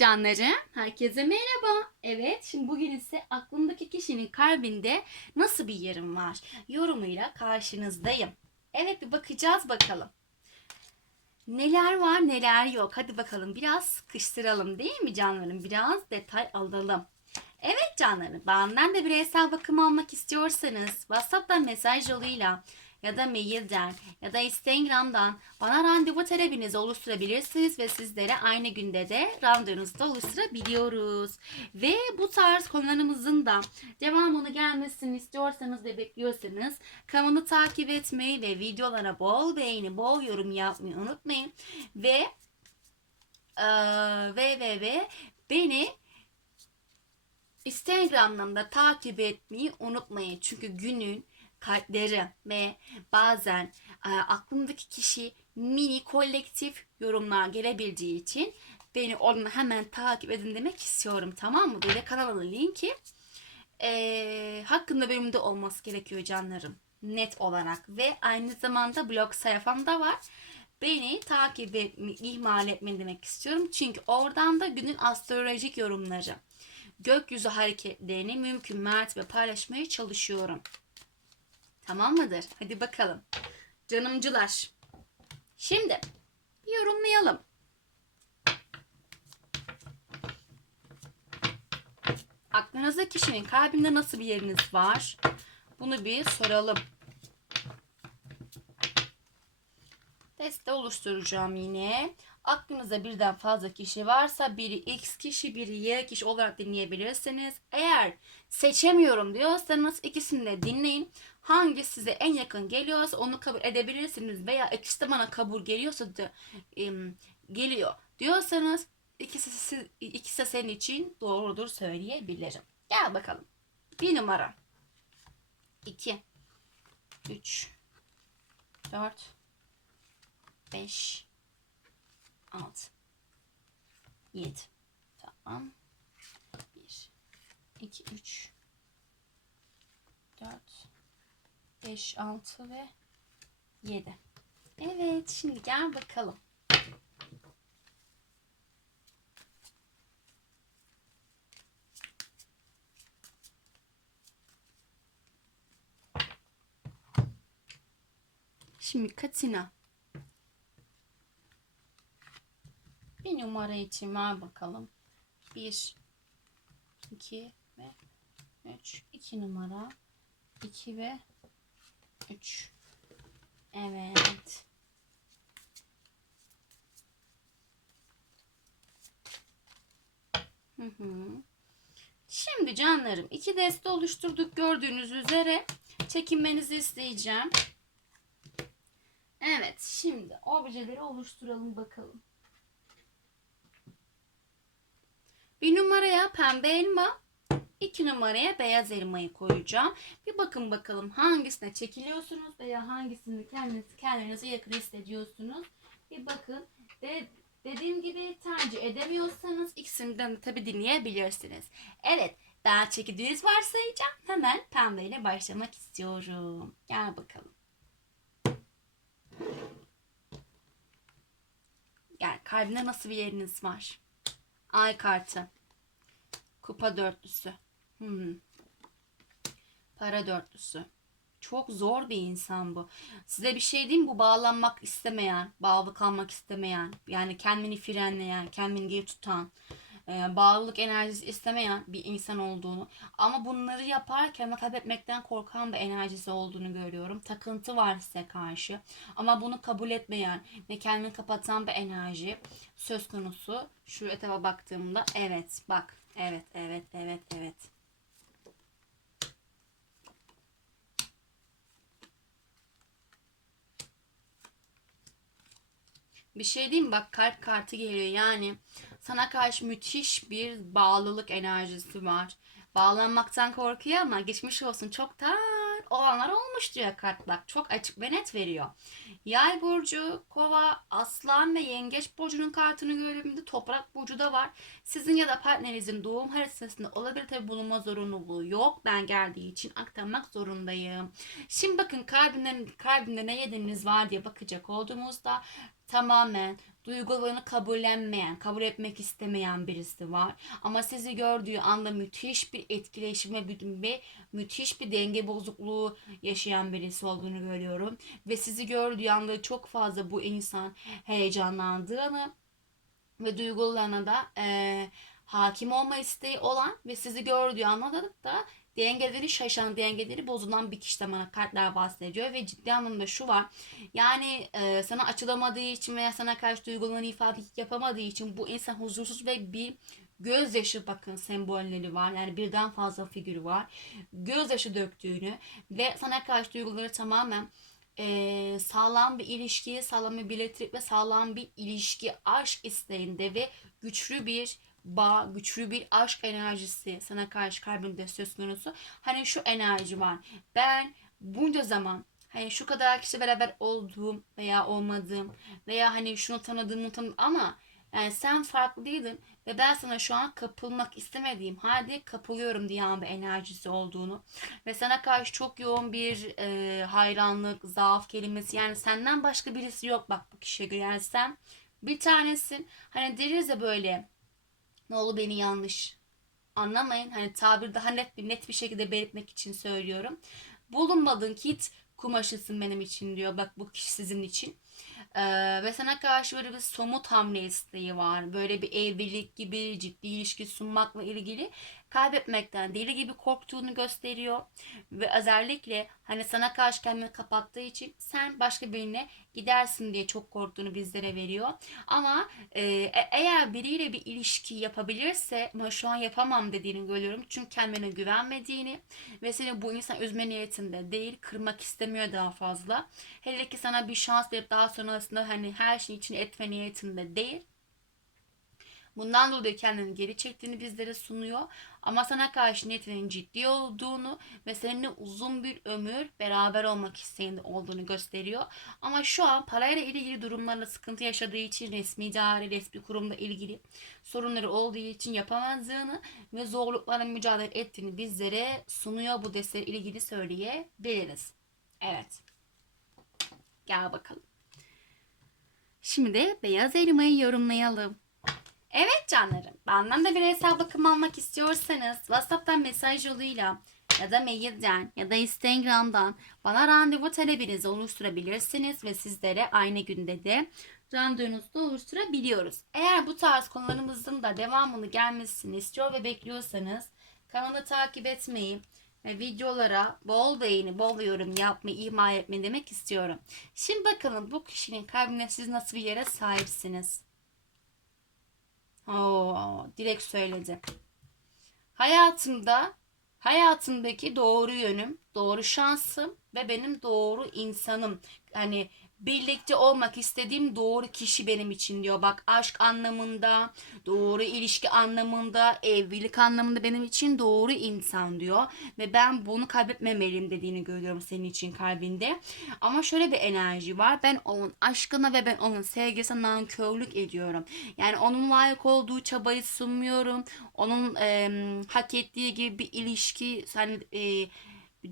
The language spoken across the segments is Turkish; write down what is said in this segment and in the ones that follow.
canları. Herkese merhaba. Evet, şimdi bugün ise aklımdaki kişinin kalbinde nasıl bir yerim var yorumuyla karşınızdayım. Evet, bir bakacağız bakalım. Neler var, neler yok. Hadi bakalım biraz sıkıştıralım değil mi canlarım? Biraz detay alalım. Evet canlarım, benden de bireysel bakım almak istiyorsanız WhatsApp'tan mesaj yoluyla ya da mailden ya da Instagram'dan bana randevu talebinizi oluşturabilirsiniz ve sizlere aynı günde de randevunuzu da oluşturabiliyoruz. Ve bu tarz konularımızın da devamını gelmesini istiyorsanız ve bekliyorsanız kanalı takip etmeyi ve videolara bol beğeni, bol yorum yapmayı unutmayın. Ve eee, ve ve ve beni Instagram'dan da takip etmeyi unutmayın. Çünkü günün kalpleri ve bazen e, aklımdaki kişi mini kolektif yorumlar gelebildiği için beni onu hemen takip edin demek istiyorum. Tamam mı? Böyle kanalın linki e, hakkında bölümünde olması gerekiyor canlarım. Net olarak ve aynı zamanda blog sayfam da var. Beni takip etmeyi ihmal etmeyin demek istiyorum. Çünkü oradan da günün astrolojik yorumları, gökyüzü hareketlerini mümkün mertebe paylaşmaya çalışıyorum. Tamam mıdır? Hadi bakalım. Canımcılar. Şimdi bir yorumlayalım. Aklınızda kişinin kalbinde nasıl bir yeriniz var? Bunu bir soralım. Teste oluşturacağım yine. Aklınızda birden fazla kişi varsa biri X kişi biri Y kişi olarak dinleyebilirsiniz. Eğer seçemiyorum diyorsanız ikisini de dinleyin. Hangi size en yakın geliyorsa onu kabul edebilirsiniz veya ikisi de bana kabul geliyorsa da em, geliyor diyorsanız ikisi, ikisi de senin için doğrudur söyleyebilirim. Gel bakalım. Bir numara. 2 3 4 5 6 7 Tamam. 1 2 3 4 5 6 ve 7 Evet şimdi gel bakalım. Şimdi Katina. Bir numara için ver bakalım. 1 2 ve 3 2 numara 2 ve 3 Evet. Hı hı. Şimdi canlarım iki deste oluşturduk gördüğünüz üzere çekinmenizi isteyeceğim. Evet şimdi objeleri oluşturalım bakalım. Bir numaraya pembe elma, iki numaraya beyaz elmayı koyacağım. Bir bakın bakalım hangisine çekiliyorsunuz veya hangisini kendiniz, kendinize yakın hissediyorsunuz. Bir bakın. De, dediğim gibi tercih edemiyorsanız ikisinden de tabi dinleyebilirsiniz. Evet ben çekildiğiniz varsayacağım. Hemen pembeyle başlamak istiyorum. Gel bakalım. Gel kalbinde nasıl bir yeriniz var? Ay kartı. Kupa dörtlüsü. Hmm. Para dörtlüsü. Çok zor bir insan bu. Size bir şey diyeyim bu bağlanmak istemeyen, bağlı kalmak istemeyen, yani kendini frenleyen, kendini geri tutan, e, bağlılık enerjisi istemeyen bir insan olduğunu ama bunları yaparken kaybetmekten korkan bir enerjisi olduğunu görüyorum. Takıntı var size karşı ama bunu kabul etmeyen ve kendini kapatan bir enerji söz konusu. Şu etaba baktığımda evet bak evet evet evet evet. Bir şey diyeyim? Bak kalp kartı geliyor. Yani sana karşı müthiş bir bağlılık enerjisi var. Bağlanmaktan korkuyor ama geçmiş olsun çoktan olanlar olmuş diyor kart bak. Çok açık ve net veriyor. Yay burcu, kova, aslan ve yengeç burcunun kartını gördüğümde toprak burcu da var. Sizin ya da partnerinizin doğum haritasında olabilir tabi bulunma zorunluluğu yok. Ben geldiği için aktarmak zorundayım. Şimdi bakın kalbinde, kalbinde ne yediniz var diye bakacak olduğumuzda tamamen duygularını kabullenmeyen, kabul etmek istemeyen birisi var. Ama sizi gördüğü anda müthiş bir etkileşim ve müthiş bir denge bozukluğu yaşayan birisi olduğunu görüyorum. Ve sizi gördüğü anda çok fazla bu insan heyecanlandığını ve duygularına da eee, hakim olma isteği olan ve sizi gördüğü anda da dengeleri şaşan, dengeleri bozulan bir kişiden bana kartlar bahsediyor ve ciddi anlamda şu var. Yani e, sana açılamadığı için veya sana karşı duygularını ifade yapamadığı için bu insan huzursuz ve bir gözyaşı bakın sembolleri var. Yani birden fazla figürü var. Gözyaşı döktüğünü ve sana karşı duyguları tamamen e, sağlam bir ilişki, sağlam bir bileklik ve sağlam bir ilişki, aşk isteğinde ve güçlü bir bağ, güçlü bir aşk enerjisi sana karşı kalbinde söz konusu. Hani şu enerji var. Ben bunca zaman hani şu kadar kişi beraber olduğum veya olmadığım veya hani şunu tanıdığım bunu tanıdığım ama yani sen farklıydın ve ben sana şu an kapılmak istemediğim halde kapılıyorum diyen bir enerjisi olduğunu ve sana karşı çok yoğun bir e, hayranlık, zaaf kelimesi yani senden başka birisi yok bak bu kişiye göre yani sen bir tanesin hani deriz ya böyle ne olur beni yanlış anlamayın. Hani tabir daha net bir net bir şekilde belirtmek için söylüyorum. Bulunmadığın kit kumaşısın benim için diyor. Bak bu kişi sizin için. Ee, ve sana karşı böyle bir somut hamle isteği var. Böyle bir evlilik gibi ciddi ilişki sunmakla ilgili kaybetmekten deli gibi korktuğunu gösteriyor. Ve özellikle hani sana karşı kendini kapattığı için sen başka birine gidersin diye çok korktuğunu bizlere veriyor. Ama e, e- eğer biriyle bir ilişki yapabilirse ama şu an yapamam dediğini görüyorum. Çünkü kendine güvenmediğini ve seni bu insan üzme niyetinde değil, kırmak istemiyor daha fazla. Hele ki sana bir şans verip daha sonrasında hani her şey için etme niyetinde değil. Bundan dolayı kendini geri çektiğini bizlere sunuyor. Ama sana karşı niyetinin ciddi olduğunu ve seninle uzun bir ömür beraber olmak isteğinde olduğunu gösteriyor. Ama şu an parayla ilgili durumlarla sıkıntı yaşadığı için resmi daire, resmi kurumla ilgili sorunları olduğu için yapamadığını ve zorluklarla mücadele ettiğini bizlere sunuyor. Bu destekle ilgili söyleyebiliriz. Evet. Gel bakalım. Şimdi de beyaz elmayı yorumlayalım. Evet canlarım, benden de bireysel bakım almak istiyorsanız WhatsApp'tan mesaj yoluyla ya da mailden ya da Instagram'dan bana randevu talebinizi oluşturabilirsiniz ve sizlere aynı günde de randevunuzu da oluşturabiliyoruz. Eğer bu tarz konularımızın da devamını gelmesini istiyor ve bekliyorsanız kanalı takip etmeyi ve videolara bol beğeni, bol yorum yapmayı ihmal etmeyi demek istiyorum. Şimdi bakalım bu kişinin kalbine siz nasıl bir yere sahipsiniz? Oo, direkt söyledi. Hayatımda hayatımdaki doğru yönüm, doğru şansım ve benim doğru insanım. Hani birlikte olmak istediğim doğru kişi benim için diyor. Bak aşk anlamında, doğru ilişki anlamında, evlilik anlamında benim için doğru insan diyor. Ve ben bunu kaybetmemeliyim dediğini görüyorum senin için kalbinde. Ama şöyle bir enerji var. Ben onun aşkına ve ben onun sevgisine nankörlük ediyorum. Yani onun layık olduğu çabayı sunmuyorum. Onun e, hak ettiği gibi bir ilişki hani e,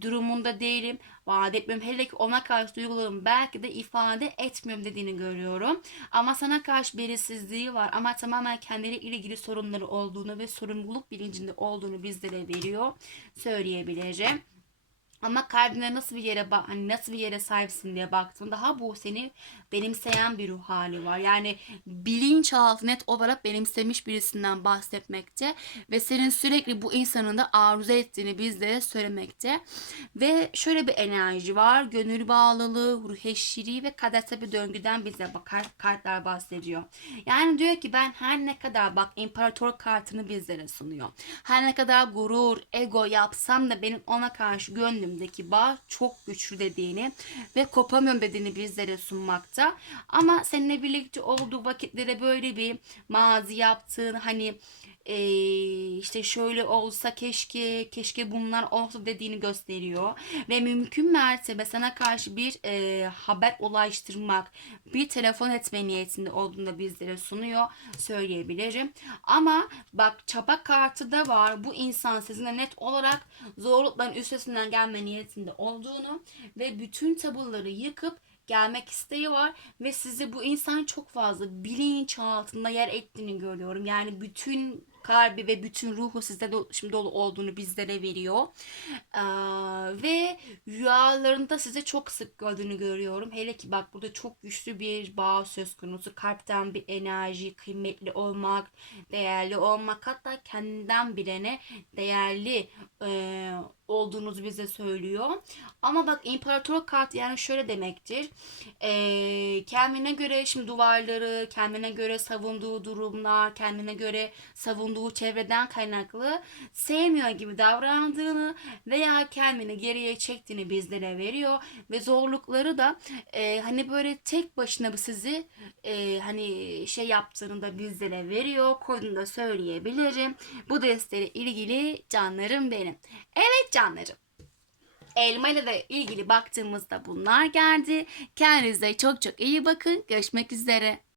durumunda değilim. Vaat etmiyorum. Hele ki ona karşı duygularımı belki de ifade etmiyorum dediğini görüyorum. Ama sana karşı belirsizliği var. Ama tamamen kendiyle ilgili sorunları olduğunu ve sorumluluk bilincinde olduğunu bizlere veriyor. Söyleyebileceğim. Ama kalbine nasıl bir yere hani nasıl bir yere sahipsin diye baktığımda daha bu seni benimseyen bir ruh hali var. Yani bilinçaltı net olarak benimsemiş birisinden bahsetmekte ve senin sürekli bu insanın da arzu ettiğini bizlere söylemekte. Ve şöyle bir enerji var. Gönül bağlılığı, ruh eşliliği ve kadersel bir döngüden bize bakar kartlar bahsediyor. Yani diyor ki ben her ne kadar bak imparator kartını bizlere sunuyor. Her ne kadar gurur, ego yapsam da benim ona karşı gönlümdeki bağ çok güçlü dediğini ve kopamıyorum dediğini bizlere sunmakta. Ama seninle birlikte olduğu vakitlere böyle bir mazi yaptığın hani eee, işte şöyle olsa keşke keşke bunlar olsa dediğini gösteriyor. Ve mümkün mertebe sana karşı bir eee, haber ulaştırmak bir telefon etme niyetinde olduğunu da bizlere sunuyor söyleyebilirim. Ama bak çaba kartı da var. Bu insan sizinle net olarak zorlukların üstesinden gelme niyetinde olduğunu ve bütün tabuları yıkıp gelmek isteği var ve sizi bu insan çok fazla bilinç altında yer ettiğini görüyorum. Yani bütün kalbi ve bütün ruhu sizde do- şimdi dolu olduğunu bizlere veriyor. Ee, ve rüyalarında size çok sık gördüğünü görüyorum. Hele ki bak burada çok güçlü bir bağ söz konusu. Kalpten bir enerji, kıymetli olmak, değerli olmak hatta kendinden bilene değerli e, olduğunuzu bize söylüyor. Ama bak imparator kartı yani şöyle demektir. E, kendine göre şimdi duvarları, kendine göre savunduğu durumlar, kendine göre savunduğu çevreden kaynaklı sevmiyor gibi davrandığını veya kendini geriye çektiğini bizlere veriyor ve zorlukları da e, hani böyle tek başına sizi e, hani şey yaptığını da bizlere veriyor. Kodunu da söyleyebilirim. Bu desteğiyle ilgili canlarım benim. Evet canlarım. Elma ile de ilgili baktığımızda bunlar geldi. Kendinize çok çok iyi bakın. Görüşmek üzere.